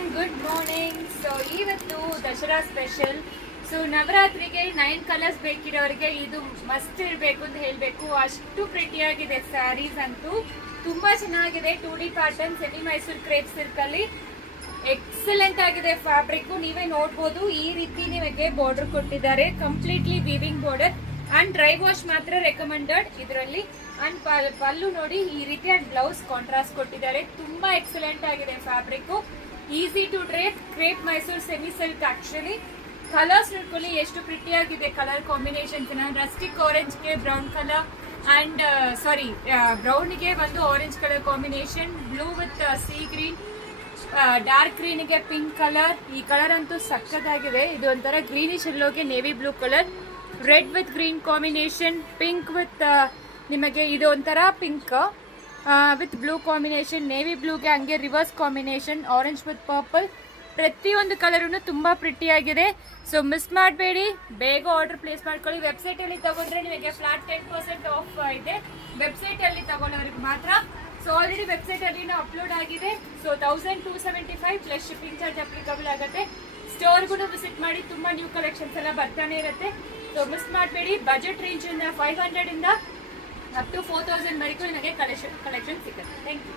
Everyone, good morning. So ಇವತ್ತು Dasara special. So ನವರಾತ್ರಿಗೆ 9 colours ಬೇಕಿರೋರಿಗೆ ಇದು must ಇರಬೇಕು ಅಂತ ಹೇಳಬೇಕು. ಅಷ್ಟು ಪ್ರಿಟಿಯಾಗಿದೆ ಸ್ಯಾರೀಸ್ ಅಂತೂ ತುಂಬಾ ಚೆನ್ನಾಗಿದೆ. 2D pattern semi Mysuru crepe silk ಅಲ್ಲಿ ಎಕ್ಸಲೆಂಟ್ ಆಗಿದೆ ಫ್ಯಾಬ್ರಿಕ್. ನೀವೇ ನೋಡ್ಬೋದು, ಈ ರೀತಿ ನಿಮಗೆ ಬಾರ್ಡರ್ ಕೊಟ್ಟಿದ್ದಾರೆ, completely weaving border and dry wash ಮಾತ್ರ ರೆಕಮೆಂಡೆಡ್ ಇದರಲ್ಲಿ. ಅಂಡ್ ಪಲ್ಲು ನೋಡಿ ಈ ರೀತಿ ಅಂಡ್ ಬ್ಲೌಸ್ ಕಾಂಟ್ರಾಸ್ಟ್ ಕೊಟ್ಟಿದ್ದಾರೆ. ತುಂಬಾ ಎಕ್ಸಲೆಂಟ್ ಆಗಿದೆ fabric. Easy to drape crepe Mysuru semi silk. Actually colours ನೋಡ್ಕೊಳ್ಳಿ ಎಷ್ಟು ಪ್ರಿಟಿ ಆಗಿದೆ ಕಲರ್ ಕಾಂಬಿನೇಷನ್ಸ್. ರಸ್ಟಿಕ್ ಆರೆಂಜ್ ಗೆ ಬ್ರೌನ್ ಕಲರ್ ಅಂಡ್ ಬ್ರೌನ್ ಗೆ ಒಂದು orange colour combination, blue with sea green, dark green ಗೆ ಪಿಂಕ್ ಕಲರ್. ಈ ಕಲರ್ ಅಂತೂ ಸಕ್ಕತ್ತಾಗಿದೆ. ಇದು ಒಂಥರ ಗ್ರೀನಿಶ್ ಎಲ್ಲೋಗೆ navy blue colour, red with green combination, pink with ನಿಮಗೆ ಇದು ಒಂಥರ pink with blue combination, navy ಬ್ಲೂಗೆ ಹಂಗೆ reverse combination, orange with purple. ಪ್ರತಿಯೊಂದು ಕಲರೂ ತುಂಬಾ ಪ್ರಿಟಿ ಆಗಿದೆ. ಸೊ ಮಿಸ್ ಮಾಡಬೇಡಿ, ಬೇಗ ಆರ್ಡರ್ ಪ್ಲೇಸ್ ಮಾಡ್ಕೊಳ್ಳಿ. ವೆಬ್ಸೈಟ್ ಅಲ್ಲಿ ತಗೊಂಡ್ರೆ ನಿಮಗೆ ಫ್ಲಾಟ್ 10% ಆಫ್ ಇದೆ, ವೆಬ್ಸೈಟ್ ಅಲ್ಲಿ ತಗೊಳ್ಳೋರಿಗೆ ಮಾತ್ರ. ಸೊ ಆಲ್ರೆಡಿ ವೆಬ್ಸೈಟ್ ಅಲ್ಲಿ ಅಪ್ಲೋಡ್ ಆಗಿದೆ. So 1275 plus shipping charge applicable ಆಗುತ್ತೆ. ಸ್ಟೋರ್ಗೂ ವಿಸಿಟ್ ಮಾಡಿ, ತುಂಬಾ ನ್ಯೂ ಕಲೆಕ್ಷನ್ಸ್ ಎಲ್ಲ ಬರ್ತಾನೆ ಇರುತ್ತೆ. ಸೊ ಮಿಸ್ ಮಾಡಬೇಡಿ. ಬಜೆಟ್ ರೇಂಜ್ ಇಂದ 500 ಇಂದ ಅಪ್ ಟು 4000 ವರೆಗೂ ನಿಮಗೆ ಕಲೆಕ್ಷನ್ ಸಿಗುತ್ತೆ. Thank you.